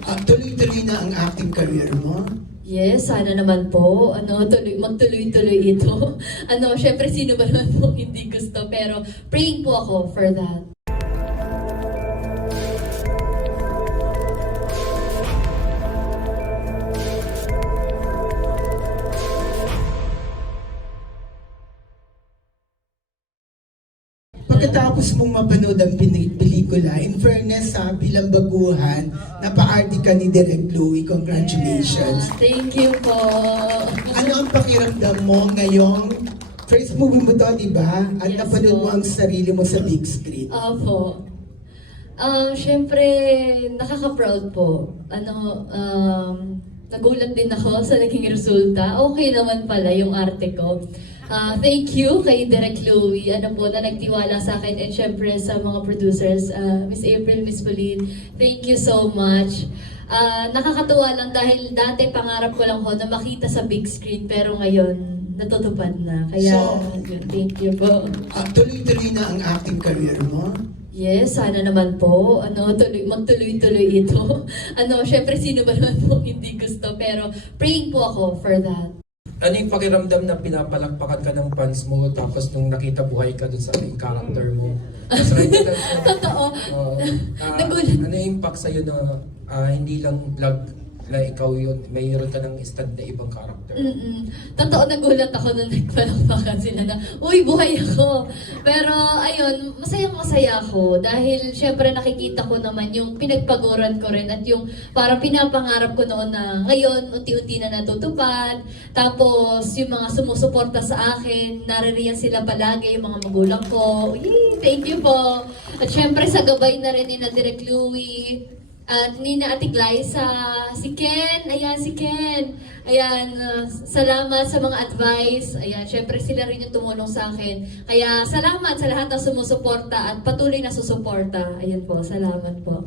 Tuloy-tuloy na ang acting career mo? Yes, sana naman po. Magtuloy-tuloy ito. Syempre sino ba naman po hindi gusto, pero praying po ako for that. Pagkatapos mong mapanood ang pelikula, in fairness sa bilang baguhan, napa-arty ka ni Direk Louie. Congratulations. Thank you po. Ano ang pakiramdam mo ngayong first movie mo to, di ba? At Yes, napanood mo po. ang sarili mo sa big screen. Opo. Syempre, nakaka-proud po. Nagulat din ako sa naging resulta. Okay naman pala yung arte ko. Thank you kay Direk Louie, na nagtiwala sa akin, and syempre sa mga producers, Miss April, Miss Pauline, thank you so much. Nakakatuwa lang dahil dati pangarap ko lang ho na makita sa big screen, pero ngayon natutupad na. Kaya thank you po. Tuloy-tuloy na ang acting career mo? Yes, sana naman po. Magtuloy-tuloy ito. Syempre sino ba naman po hindi gusto, pero praying po ako for that. Ano yung pakiramdam na pinapalakpakan ka ng fans mo tapos nung nakita buhay ka dun sa main character mo? Tapos Totoo. Nagulat. ano yung impact sa'yo na hindi lang vlog na ikaw yun, mayroon ka ng instant na ibang character? Totoo, nagulat ako nung nagpalakpakan sila na, uy, buhay ako. Pero ayun, masayang-masaya ako dahil syempre nakikita ko naman yung pinagpaguran ko rin at yung parang pinapangarap ko noon na ngayon unti-unti na natutupad. Tapos yung mga sumusuporta sa akin, naririyan sila palagi, yung mga magulang ko. Yay, thank you po. At syempre sa gabay na rin ni na Direk Louie, at Nina Ate Glyza, si Ken, ayan si Ken. Ayan, salamat sa mga advice. Ayan, syempre sila rin yung tumulong sa akin. Kaya salamat sa lahat ng sumusuporta at patuloy na susuporta. Ayan po, salamat po.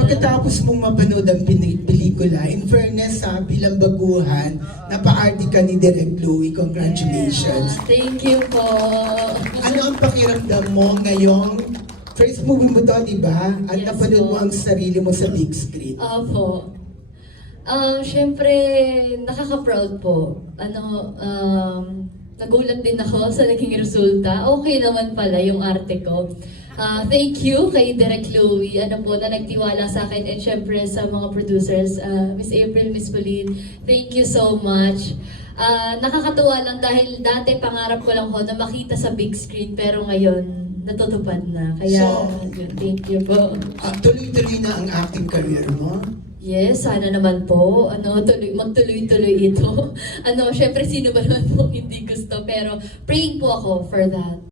Pagkatapos mong mapanood ang pelikula, in fairness sa bilang baguhan, napa-arty ka ni Direk Louie. Congratulations. Thank you po. Ano ang pakiramdam mo ngayong first movie mo to, di ba? At Yes, napanood mo po. ang sarili mo sa big screen. Opo. Syempre, nakaka-proud po. Nagulat din ako sa naging resulta. Okay naman pala yung arte ko. Thank you kay Direk Louie, na nagtiwala sa akin, and syempre sa mga producers, Miss April, Miss Pauline, thank you so much. Nakakatuwa lang dahil dati pangarap ko lang ho na makita sa big screen, pero ngayon natutupad na. Kaya thank you po. Tuloy-tuloy na ang acting career mo? Yes, sana naman po. Magtuloy-tuloy ito. Syempre sino ba naman po hindi gusto, pero praying po ako for that.